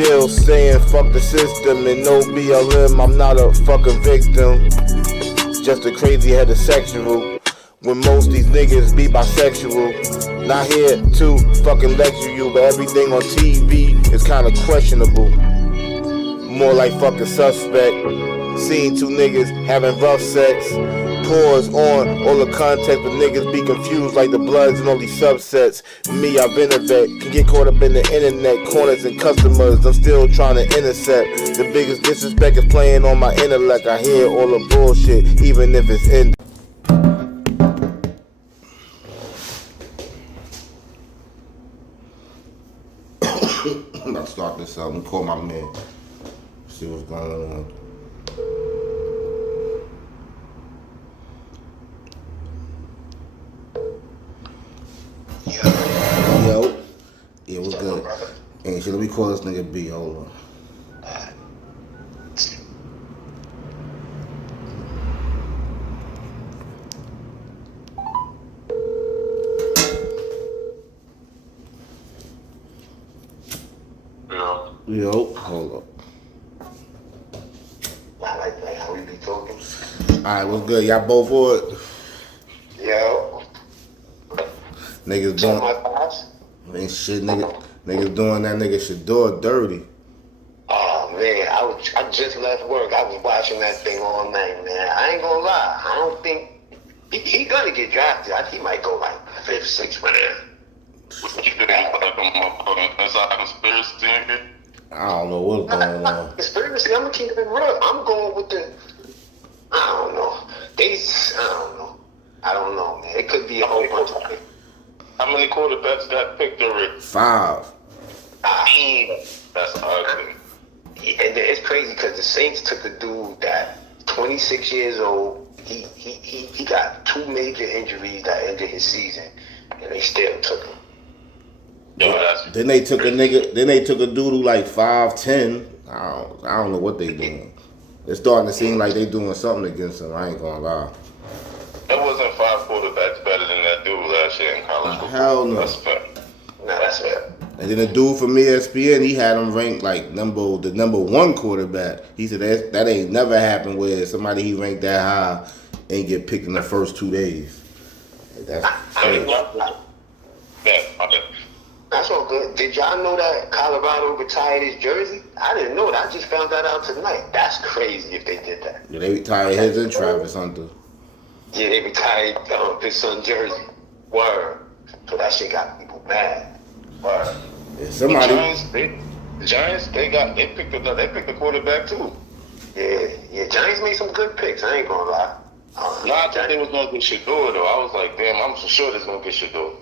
still saying fuck the system and no BLM. I'm not a fucking victim, just a crazy heterosexual. When most these niggas be bisexual. Not here to fucking lecture you, but everything on TV is kinda questionable. More like fucking suspect. Seeing two niggas having rough sex. Pause on all the context, but niggas be confused like the Bloods and all these subsets. Me, I've been a vet, can get caught up in the internet, corners and customers, I'm still trying to intercept. The biggest disrespect is playing on my intellect. I hear all the bullshit, even if it's in. I'm about to start this up and call my man. See what's going on. Yo. Yeah, what's good? Hey, shit, let me call this nigga B. Hold on. Yo, hold up. I like that, how we be talking. Alright, what's good? Y'all both for it? Yo. Niggas doing. Ain't shit, niggas doing that nigga shadeur dirty. Oh man, I just left work. I was watching that thing all night, man. I ain't gonna lie. I don't think he gonna get drafted. He might go like 5th, 6th round. What you think inside conspiracy? I don't know what's going on. Conspiracy, I'm gonna keep it real. I'm going with the, I don't know. I don't know, man. It could be a whole bunch of things. How many quarterbacks got picked already? 5. That's ugly. And it's crazy because the Saints took a dude that 26 years old. He got 2 major injuries that ended his season, and they still took him. Then they took a nigga. Then they took a dude who like 5'10". I don't know what they doing. It's starting to seem like they doing something against him. I ain't gonna lie. There wasn't 5 quarterbacks better than that dude last year in college football. Hell no. That's fair. No, that's fair. And then the dude from ESPN, he had him ranked like the number 1 quarterback. He said that ain't never happened where somebody he ranked that high ain't get picked in the first 2 days. That's crazy. That's all good. Did y'all know that Colorado retired his jersey? I didn't know that. I just found that out tonight. That's crazy if they did that. Yeah, they retired his and Travis Hunter. Yeah, they retired his son jersey. Word. So that shit got people mad. Word. Yeah, somebody. The Giants, they picked a quarterback too. Yeah. Giants made some good picks. I ain't gonna lie. I thought they was gonna get Shadeur though. I was like, damn, I'm so sure they're gonna get Shadeur.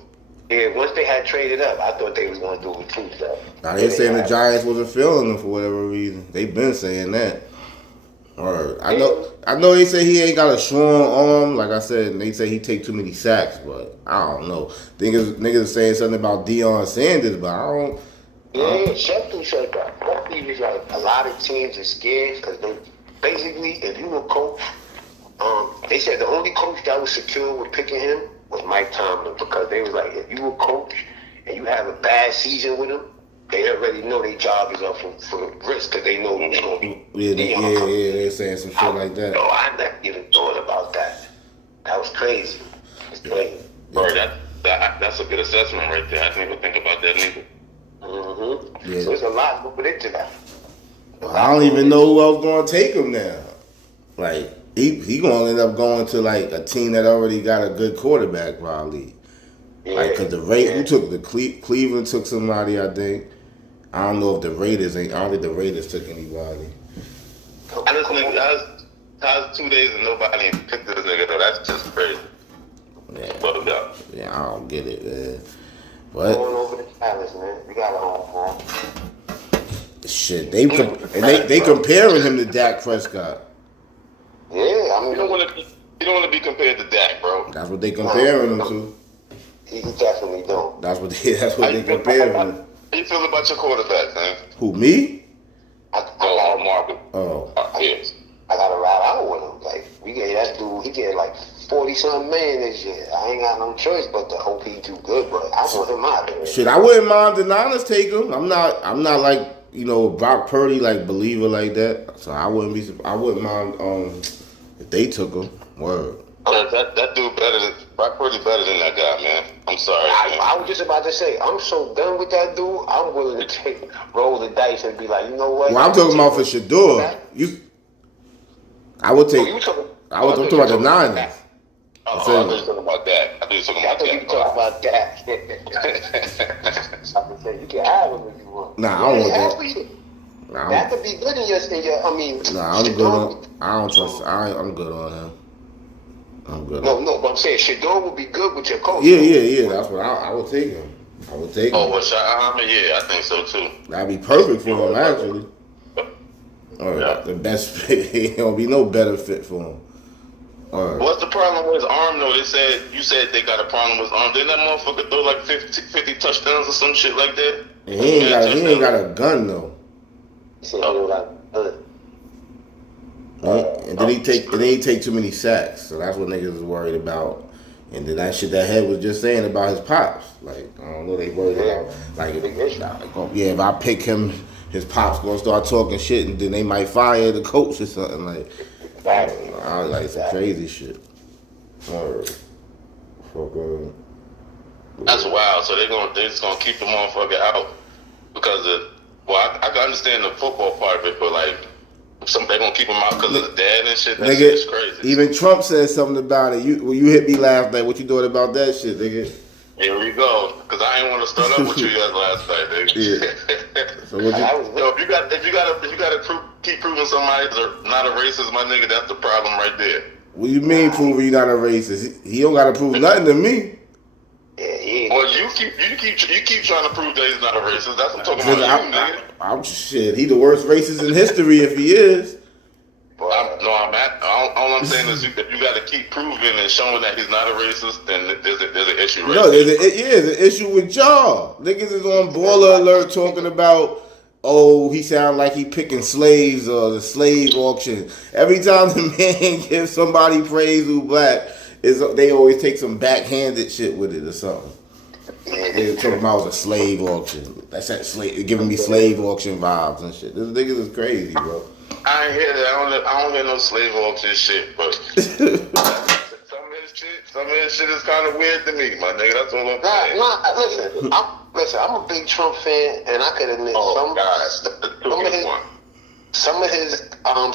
Yeah, once they had traded up, I thought they was gonna do it too. So. Now they saying the Giants wasn't feeling him for whatever reason. They been saying that. Or I know they say he ain't got a strong arm. Like I said, and they say he take too many sacks, but I don't know. Niggas saying something about Deion Sanders, but I don't. Yeah, Shefty said that. Shefty was like, a lot of teams are scared because they basically, if you were coach, they said the only coach that was secure with picking him was Mike Tomlin, because they was like, if you were coach and you have a bad season with him, they already know their job is up for risk because they know who's going to be. Yeah, they're saying some shit like that. No, I never even thought about that. That was crazy. It's crazy. Bro, that's a good assessment right there. I didn't even think about that neither. Mm-hmm. Yeah. So there's a lot going into that. I don't even know who else going to take him now. Like, he going to end up going to, like, a team that already got a good quarterback, probably. Yeah. Like, because who took the Cleveland took somebody, I think. I don't know if the Raiders I don't think the Raiders took anybody. Honestly, that was 2 days and nobody picked this nigga, though. That's just crazy. Yeah. Yeah, I don't get it, man. But going over the Palace, man. We got a home for him. Shit, they comparing him to Dak Prescott. Yeah, I mean, you don't want to be compared to Dak, bro. That's what they comparing him to. He definitely don't. That's what they comparing him. How you feel about your quarterback, man? Who, me? Marvin. Oh. Yes. I got to ride out with him. Like, we gave that dude, he get like 40-something million this year. I ain't got no choice but to hope he do good, but I want him out there. Shit, I wouldn't mind the Niners take him. I'm not like Brock Purdy like believer like that. So I wouldn't mind if they took him. Word. That dude better than Brock Purdy better than that guy, man. I'm sorry. I was just about to say, I'm so done with that dude. I'm willing to roll the dice and be like, you know what? Well, I'm talking about for Shadeur. I would take. I'm talking about the Niners. I thought you were talking about that. I thought you were talking about that. You can have him if you want. Nah, I don't want that. That could be good in your. I mean, nah, I'm good on. I don't trust. I'm good on him. I'm good. No, but I'm saying Shadeur would be good with your coach. Yeah. That's what I would take him. I would take him. Oh, well, yeah, I think so too. That'd be perfect for him, actually. The best fit. There'll be no better fit for him. What's the problem with his arm, though? You said they got a problem with his arm. Didn't that motherfucker throw like 50 touchdowns or some shit like that? And he ain't got a gun though. And then he take too many sacks, so that's what niggas is worried about. And then that shit that Head was just saying about his pops, like I don't know, they worried about if I pick him, his pops gonna start talking shit, and then they might fire the coach or something like. I like some crazy shit. That's wild. So they're just gonna keep the motherfucker out because I can understand the football part of it, but like. They're gonna keep him out because of the dad and shit. That's just crazy. Even Trump said something about it. You hit me last night. What you doing about that shit, nigga? Here we go. Because I ain't want to start up with you guys last night, nigga. Yeah. So what if you gotta keep proving somebody's not a racist, my nigga, that's the problem right there. What you mean proving you're not a racist? He don't gotta prove nothing to me. Yeah. Well, you keep trying to prove that he's not a racist. That's what I'm talking about. Nigga. I'm shit. He the worst racist in history if he is. All I'm saying is if you got to keep proving and showing that he's not a racist, then there's an issue. Right? No, there's an issue with y'all. Niggas is on Baller Alert talking about. Oh, he sound like he picking slaves or the slave auction. Every time the man gives somebody praise who black. They always take some backhanded shit with it or something. They talking about it was a slave auction. That's that giving me slave auction vibes and shit. This niggas is crazy, bro. I ain't hear that. I don't hear no slave auction shit, but some of his shit is kind of weird to me, my nigga. That's all I'm saying. Listen, I'm a big Trump fan, and I could admit some of his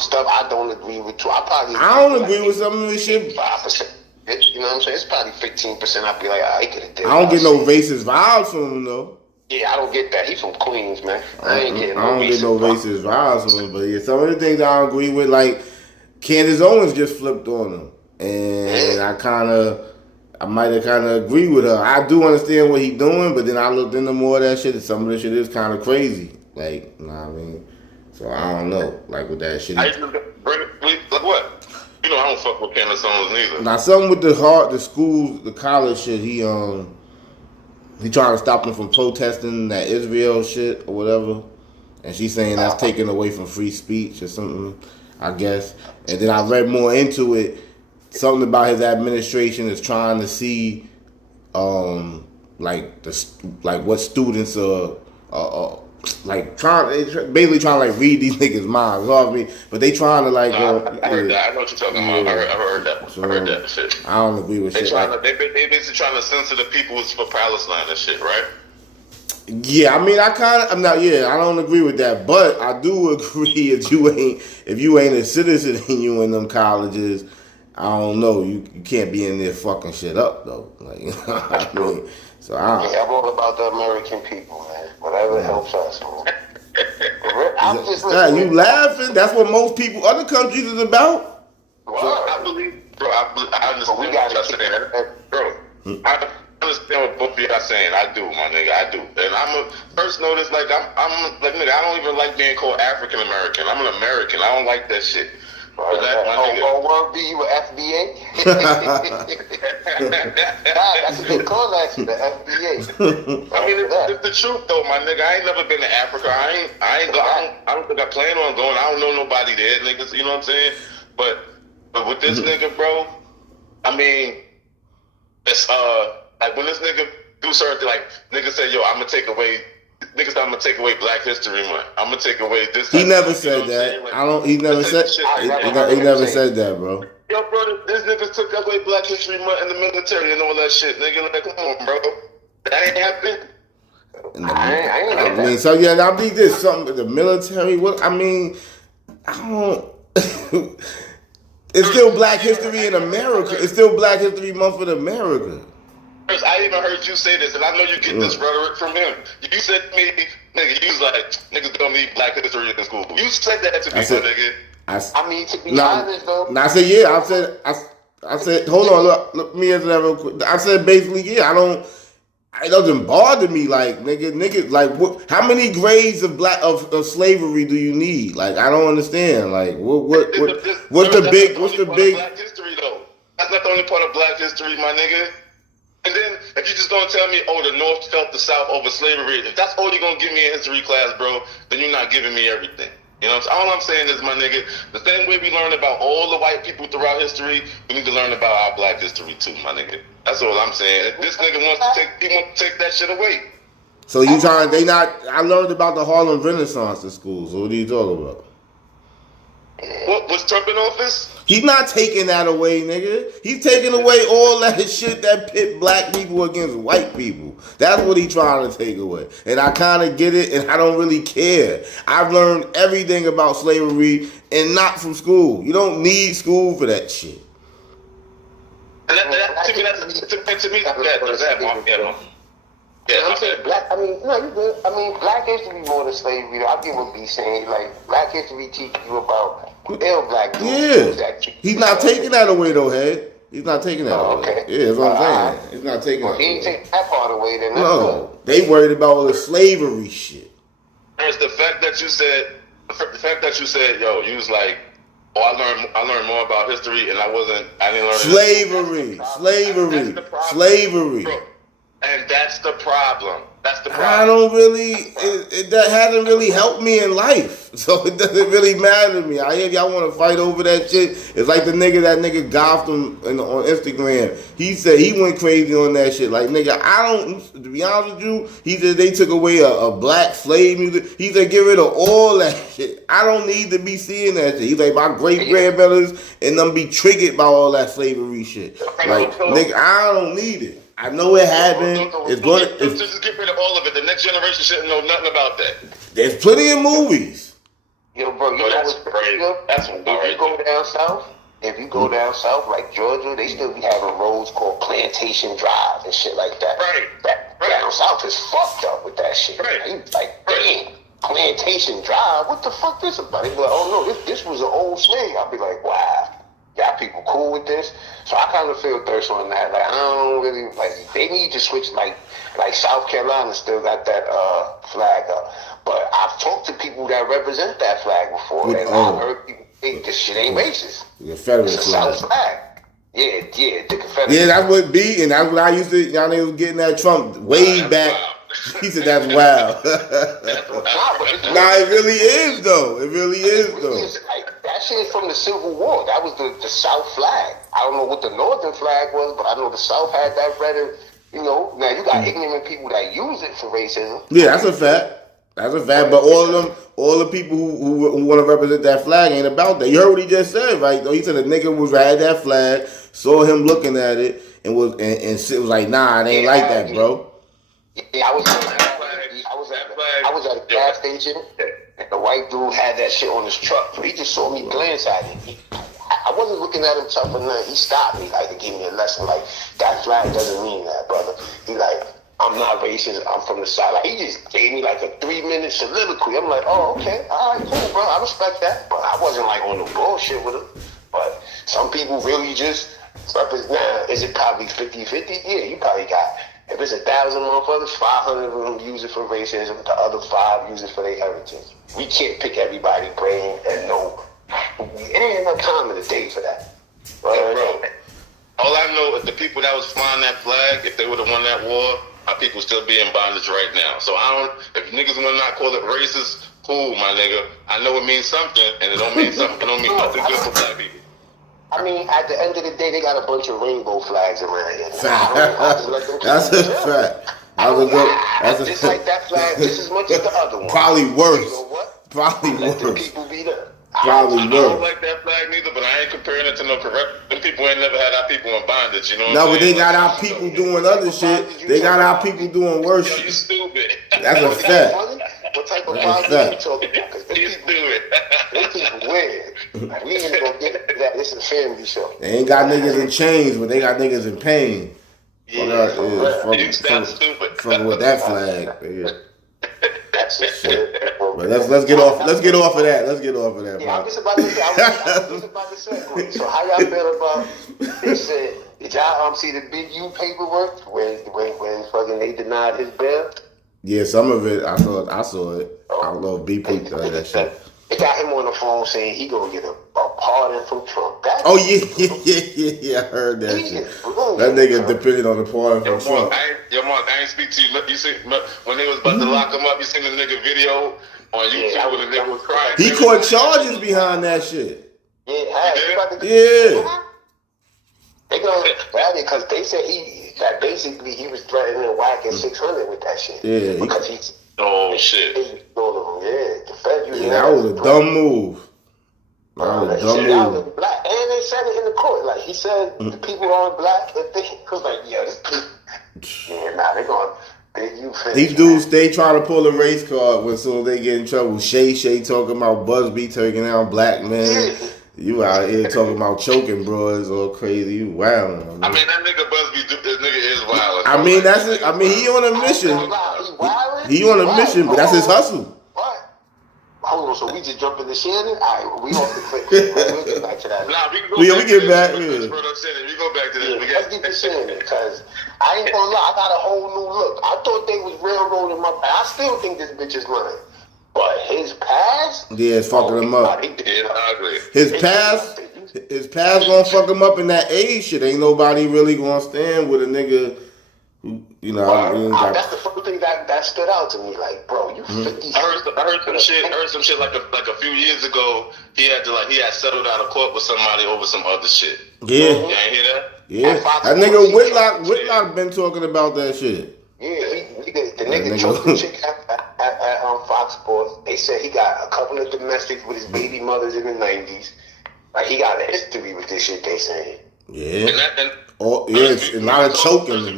stuff I don't agree with too. I don't agree with some of his shit. 5%. You know what I'm saying? It's probably 15%. I'd be like, I could have did. I don't get no racist vibes from him though. Yeah, I don't get that. He's from Queens, man. I don't get no racist vibes from him. But yeah, some of the things I don't agree with, like Candace Owens just flipped on him, and I might have kind of agree with her. I do understand what he's doing, but then I looked into more of that shit, and some of the shit is kind of crazy. Like, you know what I mean? So I don't know, like with that shit. Like what? You know, I don't fuck with Candace Owens neither. Now, something with the schools, the college shit, he trying to stop them from protesting that Israel shit or whatever. And she's saying that's taken away from free speech or something, I guess. And then I read more into it. Something about his administration is trying to see, what students are basically trying to like read these niggas' minds. You know what I mean? But they trying to like. I heard that. I know what you're talking about. I heard that. So, I heard that shit. I don't agree with shit. They basically trying to censor the people for Palestine and shit, right? Yeah, I mean, I don't agree with that, but I do agree if you ain't a citizen and you in them colleges, I don't know, you can't be in there fucking shit up though. Like, you know what I mean? So I'm all about the American people, man. Whatever helps us, man. I'm just you laughing? That's what most other countries is about. Well, I believe, bro. I understand what y'all saying, bro. I understand what both of y'all saying. I do, my nigga. I do. And I'm a first notice, like I'm like nigga. I don't even like being called African American. I'm an American. I don't like that shit. Be you an FBA? That's a good call, actually, the FBA. I mean, it's the truth, though, my nigga. I ain't never been to Africa. I don't think I plan on going. I don't know nobody there, niggas. You know what I'm saying? But with this nigga, bro, I mean, it's like when this nigga do certain like nigga say, yo, I'm gonna take away niggas, I'm gonna take away Black History Month. I'm gonna take away this. He never said that. Like, I don't. He never said. He never said that, bro. Yo, brother, these niggas took away Black History Month in the military and all that shit. Nigga, like, come on, bro. That ain't happening. I mean, so yeah, I think there's something. The military. What I mean, I don't. It's still Black History in America. It's still Black History Month in America. I even heard you say this, and I know you get this rhetoric from him. You said to me, nigga, you was like, niggas don't need Black History in school. You said that to me, nigga. I mean, to be honest, though. I said, yeah. I said, hold on, look, let me answer that real quick. I said, basically, yeah. It doesn't bother me, like nigga, like what? How many grades of slavery do you need? Like, I don't understand. Like, what's the big Black history though? That's not the only part of Black history, my nigga. And then if you just gonna tell me, oh, the North felt the South over slavery, if that's all you're gonna give me in history class, bro, then you're not giving me everything. You know what I'm saying? All I'm saying is, my nigga, the same way we learn about all the white people throughout history, we need to learn about our Black history too, my nigga. That's all I'm saying. If this nigga wants to take that shit away. So you trying? I learned about the Harlem Renaissance in school. So what are you talking about? What was Trump in office? He's not taking that away, nigga. He's taking away all that shit that pit black people against white people. That's what he's trying to take away. And I kind of get it, and I don't really care. I've learned everything about slavery and not from school. You don't need school for that shit. And to me, Yeah, I'm saying black. I mean, no, you good. I mean, Black history more than slavery. I get what B saying. Like, Black history teaches you about ill black dudes. Yeah, he's not taking that away though, head. He's not taking that away. Okay. Yeah, that's what I'm saying. He's not taking that. He ain't taking that part away. Then no, they worried about all the slavery shit. It's the fact that you said, yo, you was like, oh, I learned more about history, and I didn't learn slavery. Bro, and that's the problem. That's the problem. I don't really, that hasn't really helped me in life. So it doesn't really matter to me. I hear y'all want to fight over that shit. It's like that nigga Gotham on Instagram. He said he went crazy on that shit. Like, nigga, to be honest with you, he said they took away a black slave music. He said get rid of all that shit. I don't need to be seeing that shit. He's like, my great grandmothers and them be triggered by all that slavery shit. Like, nigga, I don't need it. I know it happened. Just get rid of all of it. The next generation shouldn't know nothing about that. There's plenty of movies. Yo, bro, you know that's what's crazy. If you go down south, like Georgia, they still be having roads called Plantation Drive and shit like that. Right. Down south is fucked up with that shit. Right. You like, damn, Plantation Drive. What the fuck this about? They be like, oh no, this was an old slave. I'll be like, wow. Y'all people cool with this? So I kind of feel thirst on that. Like, I don't really, like, they need to switch, like South Carolina still got that flag up. But I've talked to people that represent that flag before, and I've heard people think this shit ain't racist. The Confederate it's a flag. South flag. Yeah, the Confederate. Yeah, that's what be, and that's what I used to, y'all niggas was getting at Trump way back. Wow. He said that's wild. Nah, it really is though. It really is though. Like, that shit is from the Civil War. That was the South flag. I don't know what the Northern flag was, but I know the South had that red. And, now you got ignorant people that use it for racism. Yeah, that's a fact. That's a fact. But all the people who want to represent that flag ain't about that. You heard what he just said, right? He said the nigga had that flag, saw him looking at it, and was like, nah, it ain't like that, bro. Yeah, I was at a gas station, and the white dude had that shit on his truck. He just saw me glance at it. I wasn't looking at him tough or nothing. He stopped me, like, to give me a lesson. Like, that flag doesn't mean that, brother. He like, I'm not racist. I'm from the South. Like, he just gave me like a 3-minute soliloquy. I'm like, oh, okay, all right, cool, bro. I respect that. But I wasn't like on the bullshit with him. But some people really just represent. Now, is it probably 50-50? Yeah, you probably got. If it's 1,000 motherfuckers, 500 of them use it for racism, the other 5 use it for their heritage. We can't pick everybody's brain and know. It ain't enough time in the day for that. Bro, all I know is the people that was flying that flag, if they would have won that war, our people still be in bondage right now. So if niggas want to not call it racist, cool, my nigga. I know it means something, and it don't mean something. It don't mean nothing good for black people. I mean, at the end of the day, they got a bunch of rainbow flags around here. That's a fact. Just like that flag, just as much as the other one. Probably worse. You know what? Probably Let the worse. people be there. Probably I worse. don't like that flag neither, but I ain't comparing it to no correct. Them people ain't never had our people in bondage, you know what I'm No, saying? but they got our people doing other shit. They got our people doing worse Yo, you shit. stupid. That's a fact. What type of That's a bondage you fact. talking about? Because You stupid. they people weird. We ain't gonna get into that. This is a family show. They ain't got niggas in chains, but they got niggas in pain. Yeah, You sound stupid. Fucking with that flag. Yeah. That's it. But let's get off of that. Let's get off of that. Yeah, I'm Pop. just about to say. I was just about to say. So how y'all feel about? They said, did y'all see the Big U paperwork when fucking they denied his bail? Yeah, some of it I saw it. I don't know if BP done that shit. They got him on the phone saying he gonna get a pardon from Trump. Oh yeah. I heard that shit. That nigga depended on the pardon from Trump. Mark, I ain't speak to you. Look, you see, when they was about to lock him up, you seen the nigga video on YouTube when the nigga was crying. He caught charges behind that shit. Yeah. They gonna because they said that basically he was threatening whacking 600 with that shit. Yeah. Because he's shit. Yeah, the Fed using that was a dumb move. That was a dumb move. Black. And they said it in the court. Like he said, the people aren't black. If they was like, yeah, this people. Yeah, nah, they going Big U finish. These dudes, they try to pull a race card when soon as they get in trouble. Shay talking about Busby taking out black men. Yeah. You out here talking about choking bros all crazy. You wild. I mean, that nigga Busby, this nigga is wild. I mean, that's it. I mean, he on a mission. He on a mission, but that's his hustle. What? Hold on, so we just jump in the Shannon? Alright, we off the clip. We'll get back to that. Nah, we can go back to back. We go back to this. Let's get to Shannon, because I ain't gonna lie, I got a whole new look. I thought they was railroading my I still think this bitch is lying. But his past? Yeah, it's fucking him up. He did ugly. His past gonna fuck him up in that age shit. Ain't nobody really gonna stand with a nigga who, that's the first thing that stood out to me. Like, bro, you 50. I heard some shit like a few years ago. He had settled out of court with somebody over some other shit. Yeah. You ain't hear that? Yeah. That nigga Whitlock been talking about that shit. Yeah, the nigga choked the chick at Fox Sports. They said he got a couple of domestics with his baby mothers in the 90s. Like, he got a history with this shit, they saying. Yeah. It's a lot of choking. He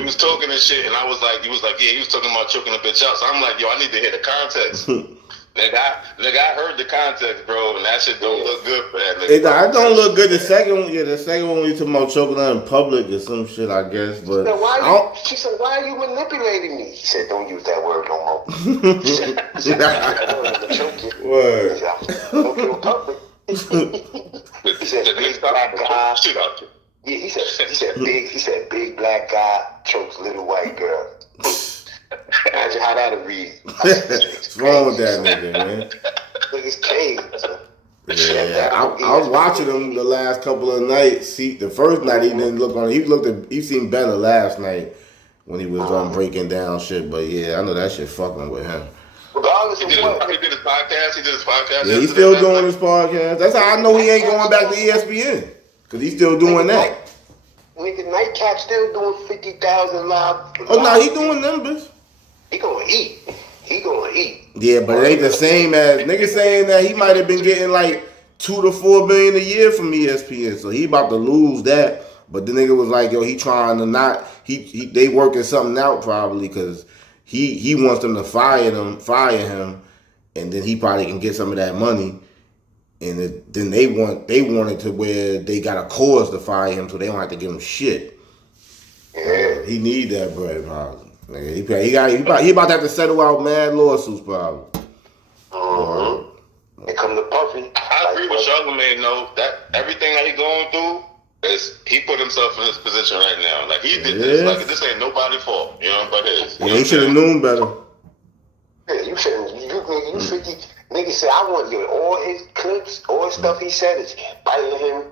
was talking and shit, and he was talking about choking a bitch out. So I'm like, yo, I need to hear the context. Nigga, I heard the context, bro, and that shit don't look good for that nigga. It don't look good. The second one we talking about choking her in public or some shit, I guess. But she said, why are you manipulating me? He said, don't use that word no more. Word. He said, big black guy. Yeah, he said, big black guy chokes little white girl. Imagine how that'll read. What's wrong with that nigga, man? Nigga's crazy. Yeah, I was watching him the last couple of nights. See, the first night he didn't look on. He seemed better last night when he was breaking down shit. But yeah, I know that shit fucking with him. Regardless of what, he did his podcast. Yeah, he's still doing his podcast. That's how I know he ain't going back to ESPN, because he's still doing that. Nigga, Nightcap still doing 50,000 live. Oh no, he doing numbers. He gonna eat. Yeah, but it ain't the same as niggas saying that he might have been getting like $2 to $4 billion a year from ESPN, so he about to lose that. But the nigga was like, yo, he trying to not. They working something out probably because he wants them to fire him, and then he probably can get some of that money. And then they want it to where they got a cause to fire him, so they don't have to give him shit. Yeah. He need that bread, probably. Nigga, he about to have to settle out mad lawsuits, probably. They come to Puffy. I agree with Charlamagne, though. That everything that he going through is he put himself in this position right now. Like he did this. Like this ain't nobody's fault, but his. Yeah, he should have known better. Yeah, you shouldn't. You 50. Nigga said, I want all his clips, all his stuff he said is biting him.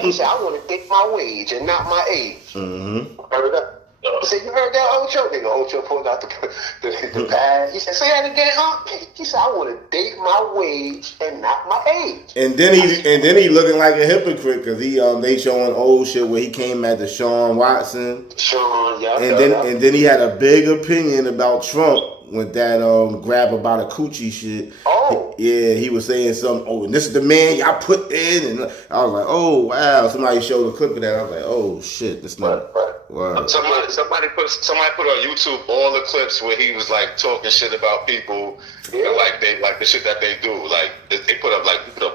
He said, I want to take my wage and not my age. Mm-hmm. Heard up. I said, you heard that, Ocho? Nigga, Ocho pulled out the pad. He said, say that again, huh? He said, I want to date my wage and not my age. And then he looking like a hypocrite because they showing old shit where he came at the Sean Watson. Sean, yeah. And then he had a big opinion about Trump with that grab about a coochie shit. Oh. He was saying something, and this is the man y'all put in, and I was like, oh wow. Somebody showed a clip of that. I was like, oh shit, that's not. Wow. Somebody put on YouTube all the clips where he was like talking shit about people, and like the shit that they do. Like they put up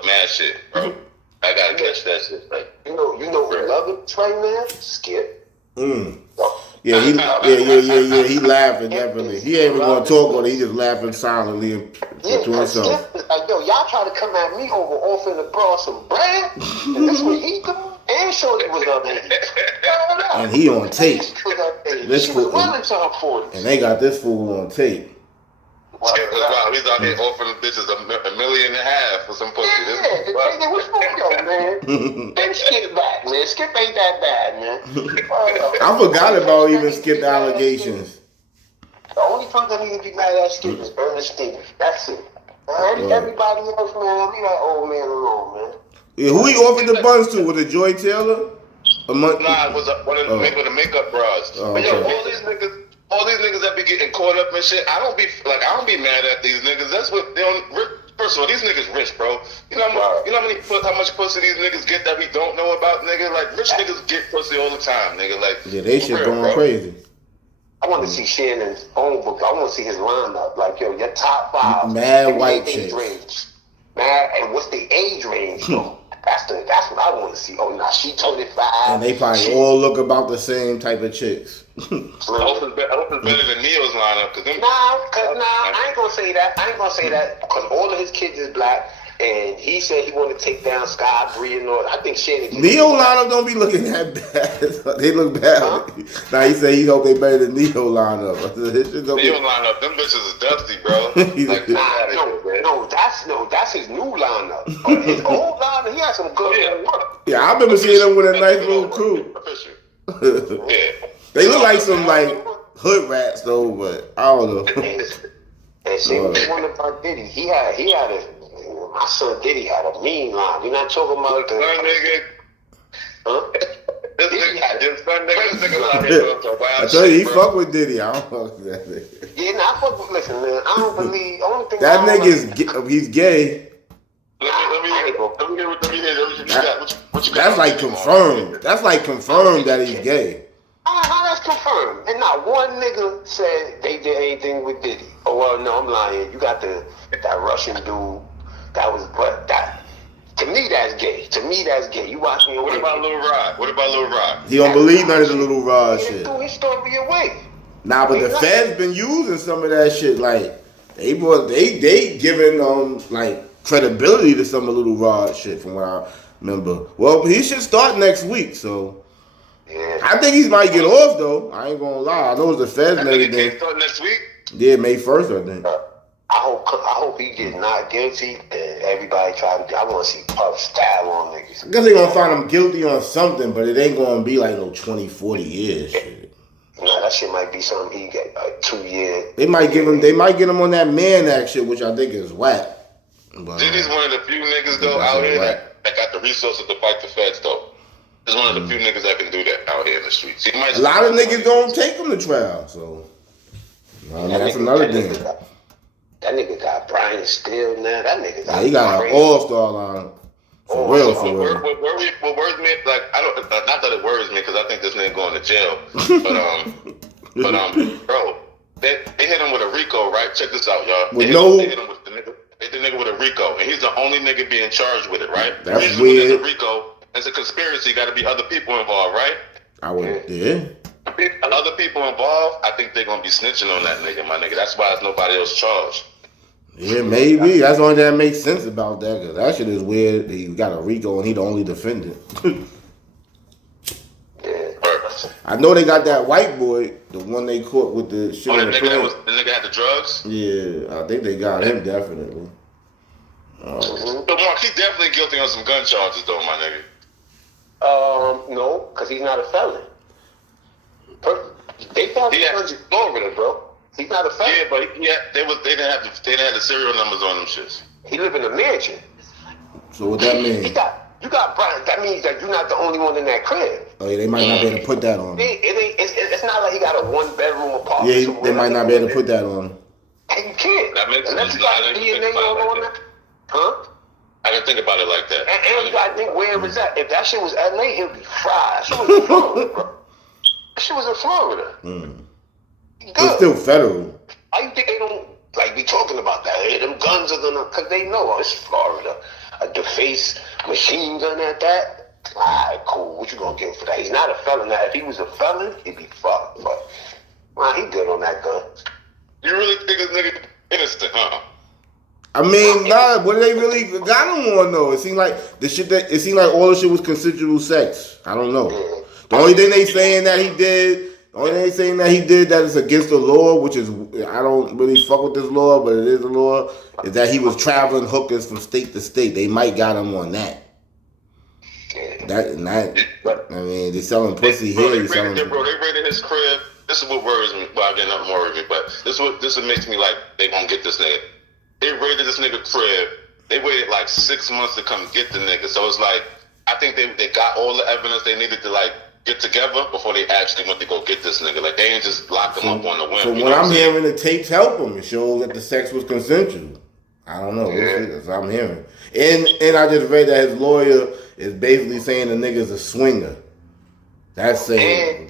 mad shit, bro. I gotta catch that shit. Like you know who love it right now? Skip. Yeah, he laughing definitely. He ain't even gonna talk on it. He just laughing silently to himself. Like, yo, y'all try to come at me over offering the bro some bread, and this what he do. And Shorty was up there. And he on tape. This fool, and they got this fool on tape. Wow, he's out here offering bitches $1.5 million for some pussy. Yeah, what's going on, man? Then Skip back, man. Skip ain't that bad, man. I forgot about even Skip allegations. The only person that need to be mad at Skip is Ernest Stevens. That's it. Everybody else, man, leave that old man alone, man. Yeah, who he offered the buns to? Was it Joy Taylor? Nah, it was one of the makeup bras. But yo, all these niggas that be getting caught up and shit, I don't be mad at these niggas. That's what they don't. First of all, these niggas rich, bro. You know how much pussy these niggas get that we don't know about, nigga. Like rich niggas get pussy all the time, nigga. Like they shit going crazy. I want to see Shannon's phone book. I want to see his lineup. Like, yo, your top 5 mad white chicks. Mad, and what's the age range though? That's what I want to see. Oh, nah, she 25. And they probably all look about the same type of chicks. I hope it's better than Neo's lineup. I ain't gonna say that because all of his kids is black, and he said he want to take down Sky Bree and all. I think Shannon. Neo lineup don't be looking that bad. They look bad. Huh? Now he say he hope they better than Neo lineup. Neo lineup, them bitches is dusty, bro. Like, that's his new lineup. His old lineup, he has some good work. Yeah, I remember seeing them with a nice little crew. Yeah. They look like some hood rats though, but I don't know. And see one about Diddy. He had my son Diddy had a mean line. You're not talking about the nigga. Huh? This nigga I tell you, he fuck with Diddy. I don't fuck with that nigga. Yeah, I fuck with. Listen, man. I don't believe. Only thing that nigga he's gay. Let me hear. That's like confirmed. That's like confirmed that he's gay. How that's confirmed? And not one nigga said they did anything with Diddy. Oh well, no, I'm lying. You got that Russian dude. To me, that's gay. You watch me. What about Lil Rod? He don't believe none of the Lil Rod shit. He threw his story away. Nah, but the feds been using some of that shit. Like they giving like credibility to some of Lil Rod shit from what I remember. Well, he should start next week, so. Yeah. I think he might get off though. I ain't gonna lie. I know it's the feds and everything. He start next week. Yeah, May 1st, I think. I hope he get not guilty and everybody try to. I want to see Puff style on niggas. I guess they gonna find him guilty on something, but it ain't gonna be like no 20, 40 years shit. Nah, that shit might be something he get like 2 years. They might get him on that Man Act shit, which I think is whack. Diddy's one of the few niggas though out here that got the resources to fight the feds though. He's one of the few niggas that can do that out here in the streets. A lot of niggas don't take him to trial, so that's another thing. That nigga got Brian Steele now. That nigga got he got an all-star line. For real. What worries me, like I don't, not that it worries me because I think this nigga going to jail, but bro, they hit him with a RICO, right? Check this out, y'all. They hit him with the nigga with a RICO, and he's the only nigga being charged with it, right? That's weird. There's a RICO. It's a conspiracy. Got to be other people involved, right? Yeah. Other people involved. I think they're gonna be snitching on that nigga, my nigga. That's why there's nobody else charged. Yeah, maybe. That's the only thing that makes sense about that. Cause that shit is weird. He got a RICO and he the only defendant. I know they got that white boy, the one they caught with the shit on the plane. The nigga had the drugs? Yeah, I think they got him definitely. So Mark, he's definitely guilty on some gun charges though, my nigga. No, because he's not a felon. They found his guns in Florida, bro. He's not a felon. Yeah, but they didn't have the serial numbers on them shits. He live in a mansion. So what that mean? You got Brian. That means that you're not the only one in that crib. Oh yeah, they might not be able to put that on him. It's not like he got a 1-bedroom apartment. Yeah, they might not be able to put that on him. And you can't. That makes unless sense. you got I didn't DNA think about it on like that. Huh? I didn't think about it like that. And you gotta think where it was at. If that shit was LA, he'll be fried. That shit was in Florida, bro. That shit was in Florida. It's still federal. Why you think they don't like be talking about that? Hey, them guns are gonna, cause they know it's Florida. A defaced machine gun at that. Alright, cool. What you gonna give for that? He's not a felon. Now, if he was a felon, he'd be fucked. But he good on that gun. You really think this nigga innocent, huh? I mean, nah. What they really got him on though? It seemed like all the shit was consensual sex. I don't know. The only thing they saying that he did. That is against the law, which is, I don't really fuck with this law, but it is a law, is that he was traveling hookers from state to state. They might got him on that. I mean, they selling pussy here. They raided his crib. This is what worries me. Well, again, not worries me, but this is what makes me like they gonna get this nigga. They raided this nigga crib. They waited like 6 months to come get the nigga. So it's like, I think they got all the evidence they needed to like get together before they actually went to go get this nigga. Like, they ain't just locked him up on the whim. So what I'm hearing, the tapes help him. It shows that the sex was consensual. I don't know. Yeah. That's what I'm hearing. And I just read that his lawyer is basically saying the nigga's a swinger. That's saying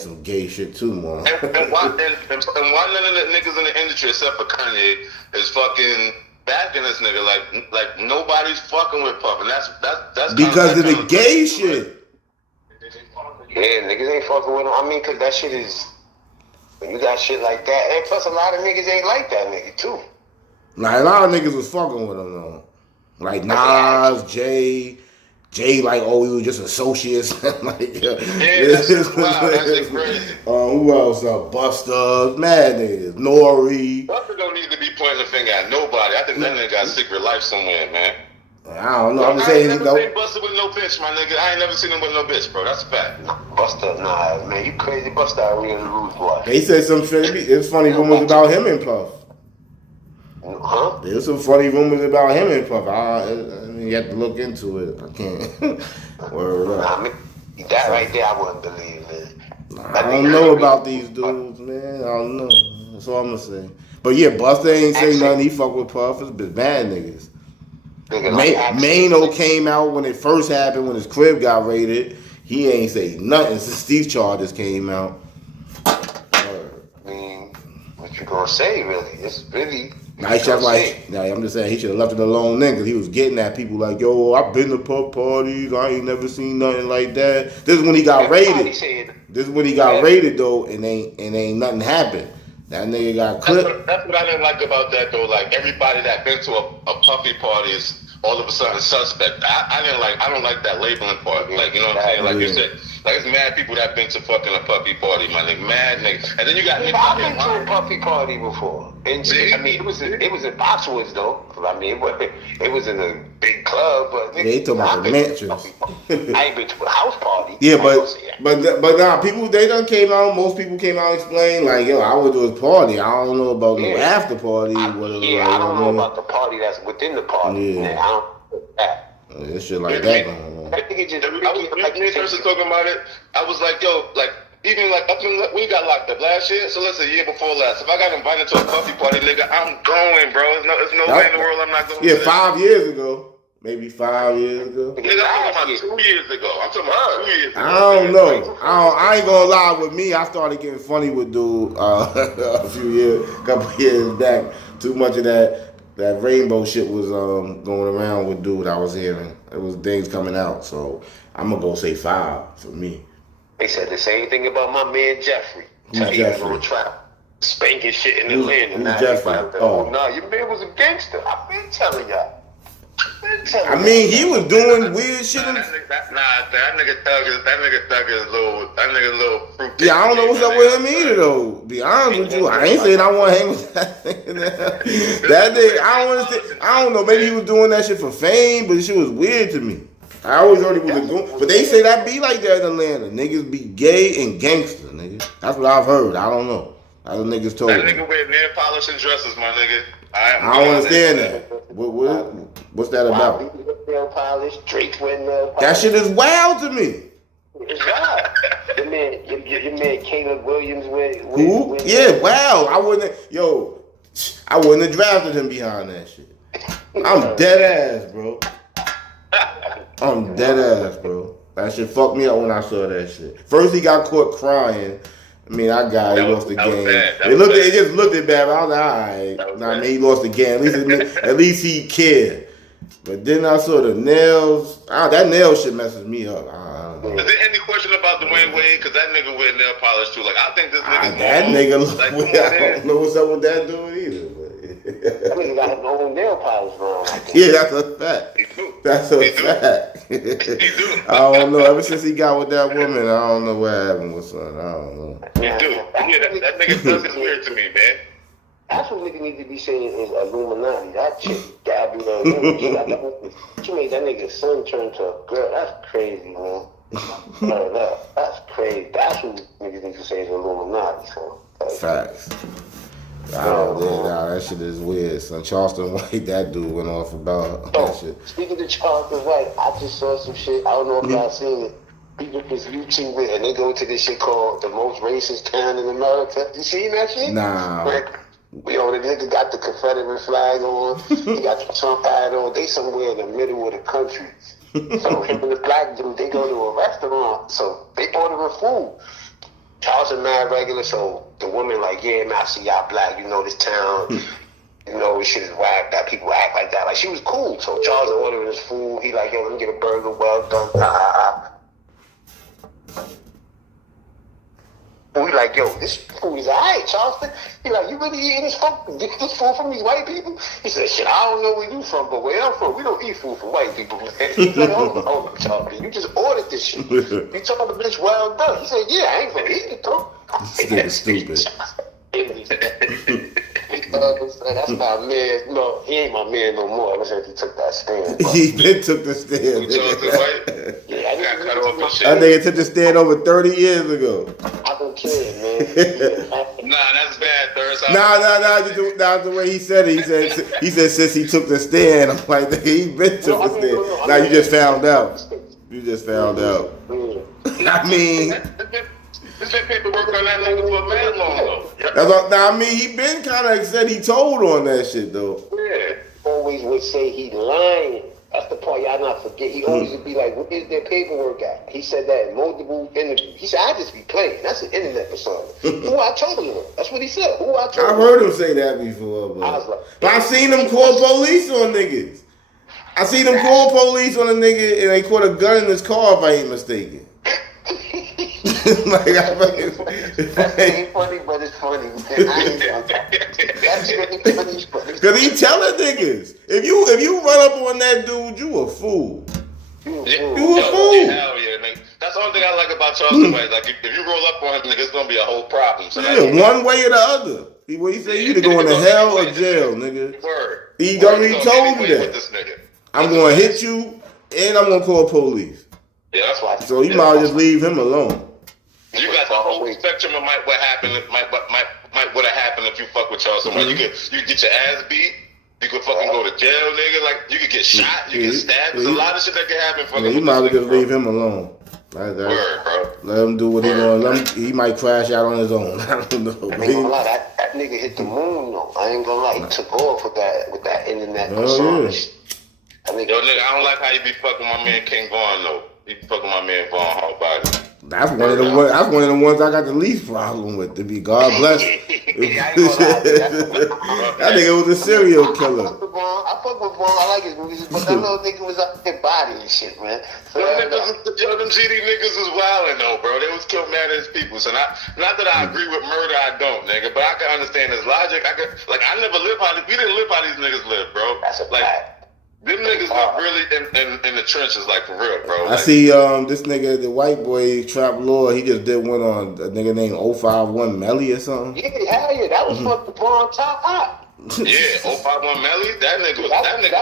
some gay shit too, man. And why none of the niggas in the industry except for Kanye is fucking backing this nigga? Like nobody's fucking with Puff, and that's because of the gay shit. Yeah, niggas ain't fucking with him. I mean, cause that shit is, when you got shit like that, and plus a lot of niggas ain't like that nigga too. Like, a lot of niggas was fucking with him though. Like Nas, Jay, like, oh, we were just associates. Like, that's crazy. Who else? Busta, mad niggas, Nori. Busta don't need to be pointing the finger at nobody. I think that nigga got a secret life somewhere, man. I don't know. I'm just saying, I ain't never seen Busta with no bitch, my nigga. I ain't never seen him with no bitch, bro. That's a fact. Busta, nah, man, you crazy. Busta out here in the rude boy. They said some shit. It's funny rumors about him and Puff. Huh? There's some funny rumors about him and Puff. I mean, you have to look into it. I can't. Word up. Nah, I mean, that right there, I wouldn't believe, man. I don't know about these dudes, man. I don't know. That's all I'm gonna say. But yeah, Busta ain't say nothing. He fuck with Puff. It's bad niggas. Mano came out when it first happened, when his crib got raided. He ain't say nothing since these charges came out. I mean, what you gonna say, really? It's really... I'm just saying he should have left it alone then, because he was getting at people like, yo, I've been to Puff parties, I ain't never seen nothing like that. This is when he got raided. This is when he got raided though, and ain't nothing happened. That nigga got clipped. That's what I didn't like about that though. Like, everybody that been to a Puffy party is all of a sudden suspect. I don't like that labeling part. Like, you know what I'm saying? Like you said, like, it's mad people that been to fucking a Puffy party, my nigga. Mad niggas. And then you got niggas. I've been to a Puffy party before. And I mean, it was in Boxwoods though. I mean, it was in a big club, but they talking about the mansions. I ain't been to a house party. Yeah, but nah, people, they done came out. Most people came out and explained like, yo, I went to his party. I don't know about no after party. I don't know about the party that's within the party. Yeah. I don't know that. There's shit like that going on. I think it just, like me person talking about it, I was like, yo, like, even like, we got locked up last year, so let's say a year before last. If I got invited to a Puffy party, nigga, I'm going, bro. There's no way in the world I'm not going. Yeah, 5 years ago. Maybe 5 years ago. Nigga, I'm talking about 2 years ago. I'm talking about 2 years ago. I don't know. I ain't gonna lie, with me, I started getting funny with dude a couple years back. Too much of that rainbow shit was going around with dude I was hearing. It was things coming out, so I'm gonna go say 5 for me. They said the same thing about my man Jeffrey. Who's Jeffrey? Spanking shit in the land. Who's Jeffrey? No, your man was a gangster. I've been telling y'all. I mean, he was doing weird shit. That nigga thug is a little fruit. Yeah, I don't know what's up with him either, though. Be honest with you, I ain't saying I want to hang with that nigga. That nigga, I don't understand. I don't know. Maybe he was doing that shit for fame, but the shit was weird to me. I always heard he was a goon, but they say that be like that in Atlanta. Niggas be gay and gangster, nigga. That's what I've heard. I don't know. Other niggas told me. That nigga wear nail polish and dresses, my nigga. I don't understand that. What's that about? Nail polish, Drake wear nail polish. That shit is wild to me. It's wild. Your man Caleb Williams Who? Yeah, wow. I wouldn't have drafted him behind that shit. I'm dead ass, bro. I'm dead ass, bro. That shit fucked me up when I saw that shit. First he got caught crying. I mean, I got he lost the game. It just looked bad. But I was like, all right. I mean, he lost the game. At least he cared. But then I saw the nails. That nail shit messes me up. Is there any question about Dwayne Wade? Because that nigga wear nail polish too. Like, I think this nigga. That nigga. Like, I don't know what's up with that dude either. That nigga got his own nail polish wrong. Yeah, that's a fact. That's a fact. I don't know. Ever since he got with that woman, I don't know what happened with son. I don't know. You do. Yeah, that nigga does is weird to me, man. That's what nigga need to be saying is Illuminati. That chick, Gabrielle, she made that nigga's son turn to a girl. That's crazy, man. That's crazy. That's what niggas need to say is Illuminati. So, facts. That shit is weird. Son, Charleston White, that dude went off about that shit. Speaking of Charleston White, I just saw some shit. I don't know if y'all seen it. People just YouTube it and they go to this shit called the most racist town in America. You seen that shit? Nah. The nigga got the Confederate flag on. He got the Trump hat on. They somewhere in the middle of the country. So him and the black dude, they go to a restaurant. So they ordering food. Charleston mad regular, so the woman like, yeah, man, I see y'all black, you know this town, you know, this shit is whack, that people act like that. Like, she was cool. So Charles ordering his food, he like, yo, let me get a burger, well done, We like, yo, this food is alright, Charleston. He like, you really eating this food from these white people? He said, shit, I don't know where you from, but where I'm from, we don't eat food from white people, man. He's like, hold on, Charleston, you just ordered this shit. You told the bitch, well done. He said, yeah, I ain't gonna eat it, though. Stupid. That's my man. No, he ain't my man no more ever since he took that stand. He been took the stand. Yeah, I got cut off and shit. That nigga took the stand over 30 years ago. I don't care, man. Nah, that's bad, Thursday. Nah. That's the way he said it. He said since he took the stand, I'm like, he been took the stand. Now you just found out. You just found out. I mean. This been paperwork on that nigga for a man long though. That's all, now, I mean, he been kind of said he told on that shit though. Yeah. Always would say he lying. That's the part y'all not forget. He always would be like, "Where is their paperwork at?" He said that in multiple interviews. He said, "I just be playing." That's an internet persona. Who I told him? That's what he said. Who I told him? I've heard him say that before, but I seen him call police on niggas. I seen him call police on a nigga and they caught a gun in his car if I ain't mistaken. That ain't funny, but it's funny. That's really funny. Cause he telling niggas, if you run up on that dude, you a fool. You a fool. Hell yeah, nigga. That's the only thing I like about Charleston White. Like if you roll up on him, nigga, it's gonna be a whole problem. So one way or the other. What he say? You either going to hell or jail, nigga. Word. He already told you that. I'm gonna hit you and I'm gonna call police. Yeah, that's why. So you might just leave him alone. You got the whole spectrum of what would have happened if you fuck with Charleston White. You get your ass beat. You could fucking go to jail, nigga. Like you could get shot. You get stabbed. There's a lot of shit that can happen. You might just leave him alone. Word, bro. Let him do what he wants. He might crash out on his own. I don't know. I ain't gonna lie, that nigga hit the moon though. I ain't gonna lie, he took off with that internet. Yeah. Yo, nigga, I don't like how you be fucking my man King Vaughn though. You fucking my man Vaughn hard body. That's one of the ones. That's one of the ones I got the least problem with. To be God bless. That nigga was a serial killer. I fuck with Vaughn. I like his movies, but that little nigga was up there body and shit, man. So, them GD niggas is wildin' though, bro. They was killed mad at his people. So not that I agree with murder, I don't, nigga. But I can understand his logic. I never live how we didn't live how these niggas live, bro. That's a fact. Them niggas live really in the trenches, like for real, bro. I see this nigga, the white boy Trap Lord, he just did one on a nigga named 051 Melly or something. Yeah, hell yeah, that was fucking Vaughn top hot. Yeah, 051 Melly, that nigga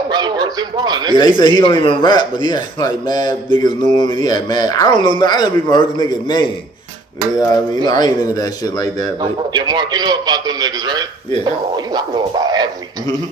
probably worse than Bond, nigga. Yeah, they say he don't even rap, but he had like mad niggas knew him and he had mad. I don't know, I never even heard the nigga name. You know what I mean? You know, I ain't into that shit like that. But Yeah, Mark, you know about them niggas, right? yeah. Oh, you not know about everything.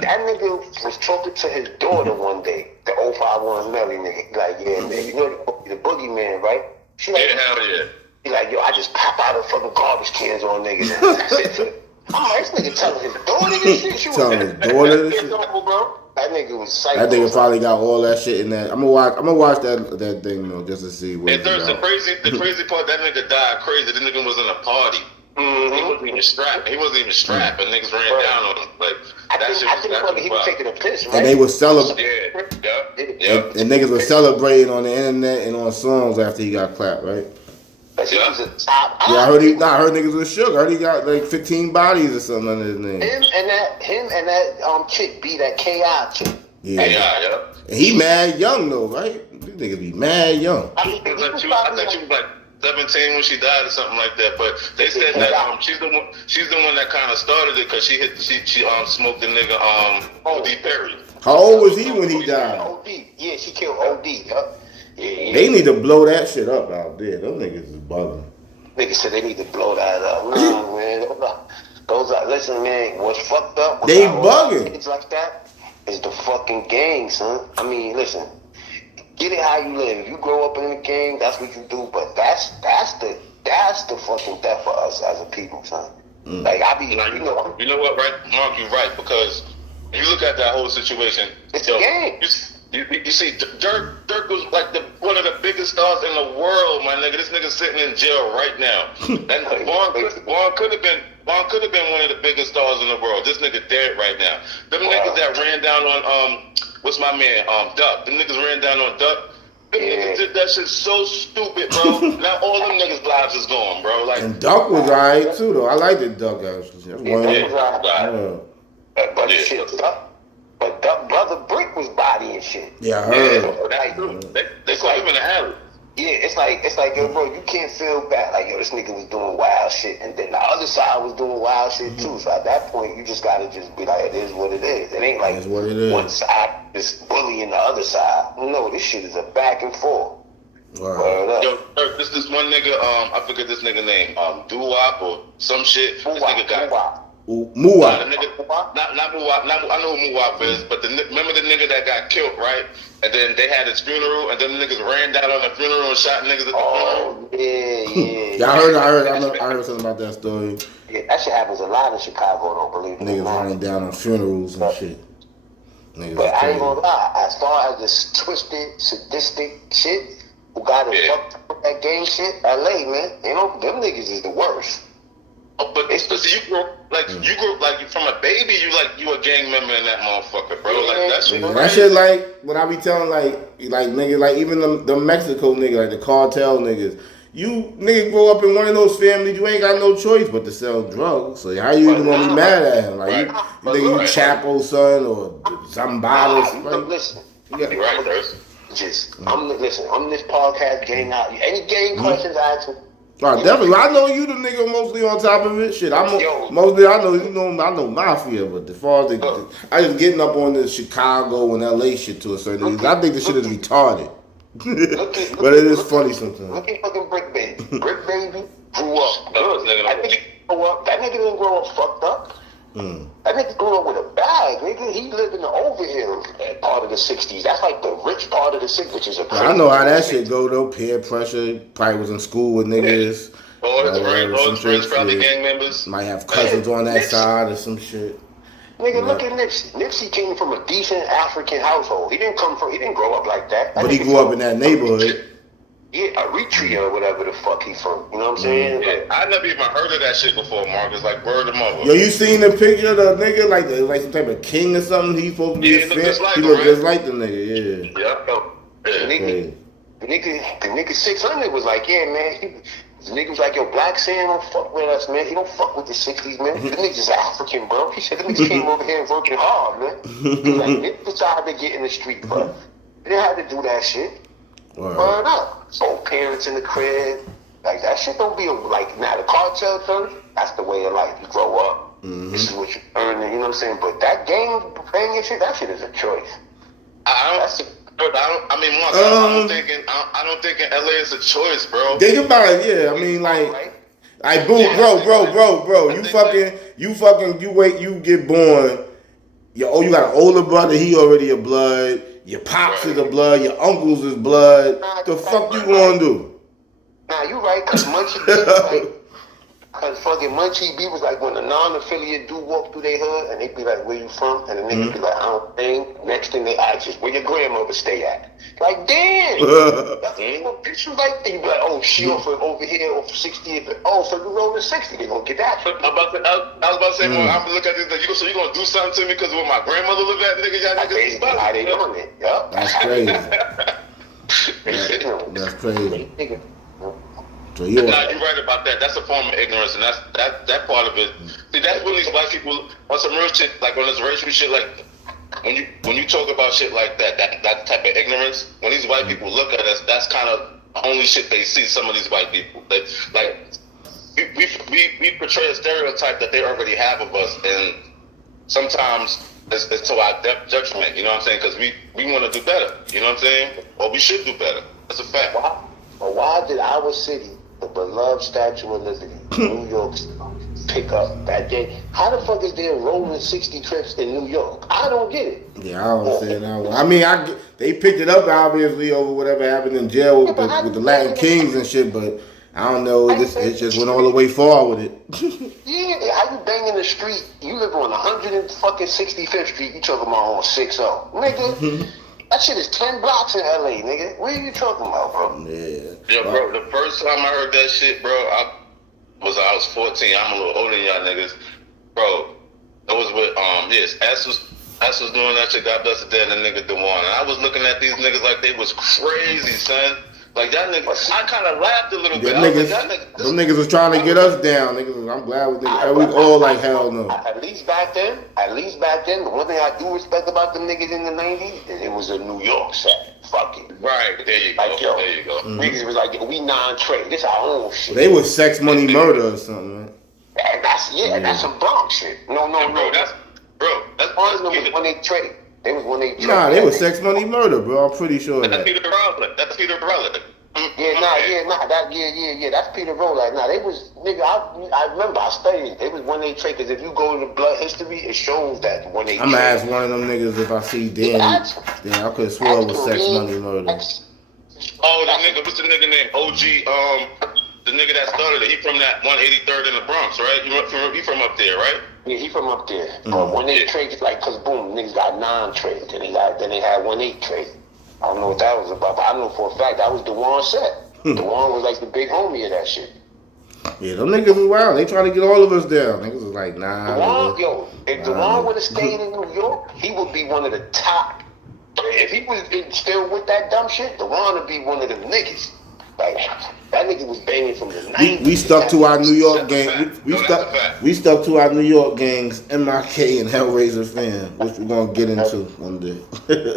that nigga was talking to his daughter one day, the 051 Melly nigga. He like, yeah, man, you know the boogeyman, right? She like, Yeah, hell yeah. He like, yo, I just pop out of fucking garbage cans on niggas. And that's it. I'm like, this nigga telling his daughter this shit. She Telling his daughter this shit. Bro. That nigga was psycho. That nigga probably got all that shit in that. I'm gonna watch that thing though, just to see what. And there's the crazy part. That nigga died crazy. The nigga was in a party. He wasn't even strapped. And niggas ran down on him. Like I think he was taking a piss, right? And they were celebrating. Yeah. And niggas were celebrating on the internet and on songs after he got clapped, right? He was a top. Yeah, I heard niggas was shook. I heard he got like 15 bodies or something under his name. Him and that chick B, that KI chick. Yeah. And he mad young though, right? These niggas be mad young. I thought she was like 17 when she died or something like that. But they said that she's the one that kind of started it because she smoked the nigga OD Perry. How old was he when he died? OD. Yeah, she killed OD. Yup. Yeah. They need to blow that shit up out there. Those niggas is bugging. Niggas said they need to blow that up. No, man. Those are, listen, man, what's fucked up? They bugging. It's like that is the fucking gang, son. I mean, listen, get it how you live. If you grow up in the gang, that's what you do. But that's the fucking death for us as a people, son. Like I be, you know what, right, Mark? You're right because when you look at that whole situation, it's a gang. You see, Dirk was like one of the biggest stars in the world, my nigga. This nigga sitting in jail right now. And Vaughn could have been one of the biggest stars in the world. This nigga dead right now. Them niggas that ran down on what's my man Duck. Them niggas ran down on Duck. Them niggas did that shit so stupid, bro. Now all them niggas' lives is gone, bro. Like and Duck was alright too, though. I liked the Duck actually. But shit, But Duck brother Brick was bodying shit. Yeah, I heard. They call him in the alley. Yeah, it's like, yo, bro, you can't feel bad. Like, yo, this nigga was doing wild shit, and then the other side was doing wild shit too. So at that point, you just gotta just be like, it is what it is. It ain't like one side is bullying the other side. No, this shit is a back and forth. Wow. Yo, this one nigga, I forget this nigga name, Doo-Wop or some shit. This nigga got Muwop. Not Muwop. I know who Muwop is, but remember the nigga that got killed, right? And then they had his funeral, and then the niggas ran down on the funeral and shot niggas at the funeral. Yeah. I heard something about that story. Yeah, that shit happens a lot in Chicago, don't believe it. Niggas running down on funerals and shit. Niggas but I ain't gonna lie, as far as this twisted, sadistic shit, who got it fucked up with that gang shit, LA, man, them niggas is the worst. Oh, but it's just you grew like from a baby. You a gang member in that motherfucker, bro. Like that shit. That shit like when I be telling like niggas like even the Mexico niggas like the cartel niggas. You nigga grow up in one of those families. You ain't got no choice but to sell drugs. So how you even gonna be mad at him? Like you think you Chapo son or somebody? Listen, I'm this podcast gang out. Any gang questions I ask? Definitely. I know you the nigga mostly on top of it. Shit, I know Mafia, but as far as I just getting up on this Chicago and LA shit to a certain degree. I think the shit is retarded. But it is funny sometimes. Look at fucking Brick Baby. Brick Baby grew up good. That nigga didn't grow up fucked up. That nigga grew up with a bag, nigga. He lived in the Overhill part of the 60s. That's like the rich part of the 60s, which is a crazy. I know how that shit go though. Peer pressure. Probably was in school with niggas. All his friends probably gang members. Might have cousins on that side or some shit. Nigga, look at Nipsey. Nipsey came from a decent African household. He didn't grow up like that. But he grew up in that neighborhood. Yeah, Eritrea or whatever the fuck he from. You know what I'm saying? Yeah, I never even heard of that shit before, Marcus. Like, word of mother. Yo, you seen the picture of the nigga like some type of king or something? He supposed to be he looked just like the nigga, yeah. The nigga 600 was like, yeah, man. The nigga was like, yo, Black Sam don't fuck with us, man. He don't fuck with the 60s, man. The niggas African, bro. He said the niggas came over here and working hard, man. He was like, they decided to get in the street, but they didn't have to do that shit. Burn up. Both parents in the crib. Like, that shit don't be like, now the cartel thing, That's the way of life. You grow up. Mm-hmm. This is what you earn. You know what I'm saying? But that game, playing your shit, that shit is a choice. I don't think in LA it's a choice, bro. Think about it, yeah. I mean, like, bro. You get born. You got an older brother. He already a blood. Your pops is a blood. Your uncles is blood. The fuck you gonna do? Nah, you right. Cause Munchie B was like, cause fucking Munchie B was like when a non-affiliate dude walk through their hood and they be like, "Where you from?" And the nigga be like, "I don't think." Next thing they ask is, "Where your grandmother stay at?" Like, damn. Bitch was like, you be like, "Oh, she over here off 60th. Oh, so you rolling 60? They gonna get that." I was about to say, well, I'm gonna look at this. Like, so you gonna do something to me because where my grandmother live at, nigga? Y'all niggas is how they doing it? Yup. That's crazy. That's crazy. So you're right about that. That's a form of ignorance, and that part of it. See, that's when these white people on some real shit, like on this racial shit, like when you talk about shit like that type of ignorance. When these white people look at us, that's kind of the only shit they see. Some of these white people, we portray a stereotype that they already have of us, and sometimes it's to our detriment. You know what I'm saying? Because we want to do better. You know what I'm saying? Or we should do better. That's a fact. Why did our city, the beloved Statue of Liberty, New York, pick up that day? How the fuck is there rolling 60 trips in New York? I don't get it. Yeah, I don't understand that one. I mean, they picked it up obviously over whatever happened in jail with the Latin Kings and shit, but I don't know. It just went all the way far with it. Yeah, how you banging the street? You live on 165th Street. You talking about on 60, nigga? That shit is 10 blocks in LA, nigga. What are you talking about, bro? Yeah. Yo, bro, the first time I heard that shit, bro, I was 14. I'm a little older than y'all niggas. Bro, it was with, S was doing that shit, God bless the dead, and the nigga Dewan. And I was looking at these niggas like they was crazy, son. Like that nigga, I kind of laughed a little bit. Them niggas was trying to get us down. Niggas, I'm glad we all like hell no. At least back then, the one thing I do respect about them niggas in the 90s is it was a New York set. Fuck it. Right, there you go. Like, yo, there you go. Niggas was like, yo, we non-trade. This our own shit. They was sex, money, murder or something, man. And that's some Bronx shit. No. That's was when they trade. They was when they trade. Nah, they was sex, money, murder, bro. I'm pretty sure that's Peter Rowland. That's Peter Rowland. That's Peter Rowland. Nah, they was, nigga, I remember, I studied. They was when they trade, because if you go to the blood history, it shows that when they I'm gonna ask one of them niggas if I see Dan. I could have swore it was sex, money, murder. Oh, the nigga, what's the nigga name? OG, the nigga that started it. He from that 183rd in the Bronx, right? He from up there, right? Yeah, he from up there. But when they trade, it's like, cause boom, niggas got non-trade. Then they had 1-8 trade. I don't know what that was about, but I know for a fact that was Dewan set. Dewan was like the big homie of that shit. Yeah, them niggas was wild. They trying to get all of us down. Niggas was like, nah. Dewan, if Dewan would have stayed in New York, he would be one of the top. If he was still with that dumb shit, Dewan would be one of them niggas. Like, that nigga was banging from the 90s. We stuck to our New York gang. We stuck to our New York gangs, MIK and Hellraiser fan, which we're gonna get into one day.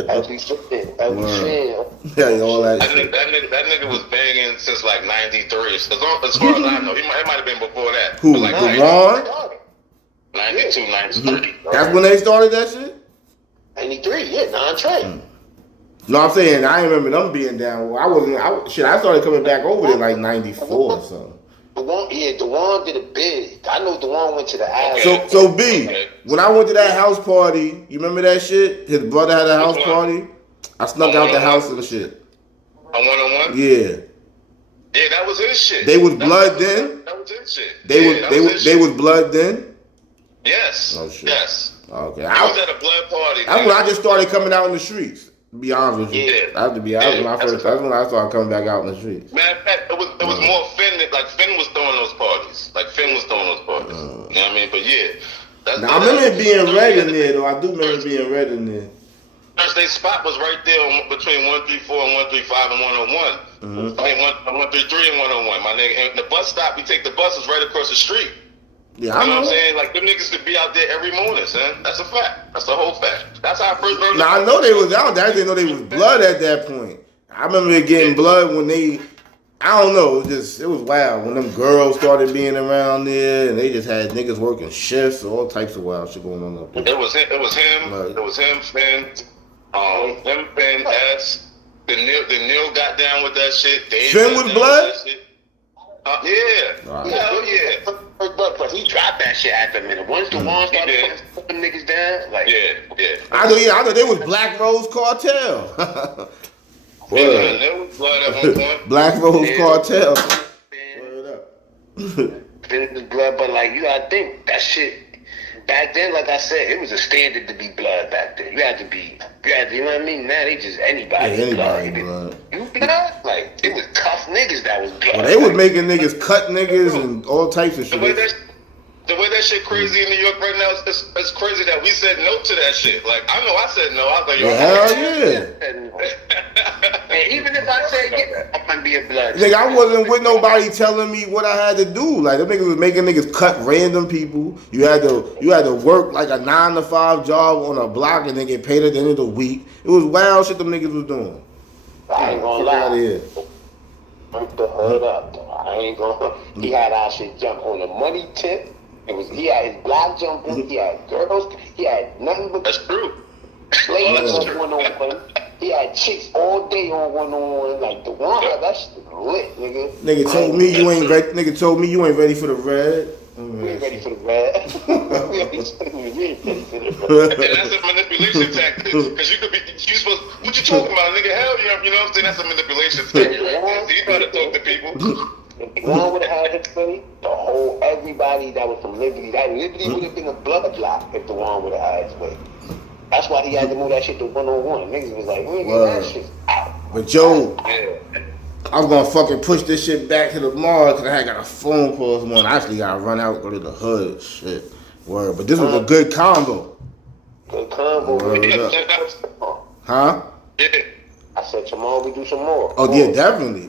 As we said. Yeah, all that shit. That nigga was banging since like 93. As far as I know, it might have been before that. Who? Like Dewan? 92, 93. That's when they started that shit? 93, yeah, non-trade. No, I'm saying I remember them being down. I started coming back over there like 94 or something. Dewan did a bid. I know Dewan went to the house. So B, when I went to that house party, you remember that shit? His brother had a house party. I snuck out the house and shit. A 1-on-1? Yeah. Yeah, that was his shit. They was blood then? That was his shit. They was blood then? Yes. Oh shit. Yes. Okay. I was at a blood party. That's when I just started coming out in the streets. To be honest with you, I have to be honest. That's when I started coming back out in the streets. Matter of fact, it was more Finn. Like Finn was throwing those parties. You know what I mean? But yeah, I remember it being red in there though. I do remember it being red in there. Thursday spot was right there between 134 and 135 and 101. I mean 133 and 101. My nigga, and the bus stop. We take the buses right across the street. Yeah, you know what I'm saying? Like, them niggas could be out there every morning, son. That's a fact. That's the whole fact. That's how I first learned. I know they was out there. I didn't know they was blood at that point. I remember getting blood when they I don't know. It was wild when them girls started being around there, and they just had niggas working shifts, all types of wild shit going on up there. It was him. Right. It was him, Finn. Him, Finn, S. The Neil got down with that shit. Dave Finn with blood? Yeah. Right. Hell yeah. But he dropped that shit after a minute. Once the one started putting niggas down, like Yeah. I know they was Black Rose Cartel. Yeah, there was blood at one point. Black Rose Cartel. Word up. Finn was blood, but like you gotta think that shit. Back then, like I said, it was a standard to be blood back then. You had to, you know what I mean? Now they just anybody. Yeah, anybody blood. You blood? Like, it was tough niggas that was blood. Well, they was making niggas cut niggas and all types of shit. The way that shit crazy in New York right now, it's crazy that we said no to that shit. Like, I know I said no. I was like, yo, hell yeah. And even if I said yeah, I'm gonna be a blood. Nigga, I wasn't with nobody telling me what I had to do. Like, them niggas was making niggas cut random people. You had to work like a 9 to 5 job on a block and then get paid at the end of the week. It was wild shit them niggas was doing. I ain't gonna Get out of lie. here. Put the hood up, though. I ain't gonna. He had our shit jump on the money tip. He had his block jumping. He had girls. He had nothing but. That's true. Ladies on one-on-one. He had chicks all day on one-on-one. Like the one, that shit lit, nigga. Nigga told me you ain't ready. Nigga told me you ain't ready for the red. We ain't ready for the red. We ain't ready for the And that's a manipulation tactic. Because you supposed, what you talking about, nigga? Hell yeah, you know what I'm saying? That's a manipulation tactic. So you try to talk to people. If one would have had his money, everybody that was from Liberty, that Liberty would have been a blood block if the one would have had his way. That's why he had to move that shit to one-on-one. Niggas was like, we ain't getting that shit out. But Joe, I'm gonna fucking push this shit back to tomorrow because I got a phone call this morning. I actually gotta run out, go to the hood. Shit. Word. But this was a good combo. Good combo. Huh? Yeah. I said tomorrow we do some more. Oh yeah, definitely.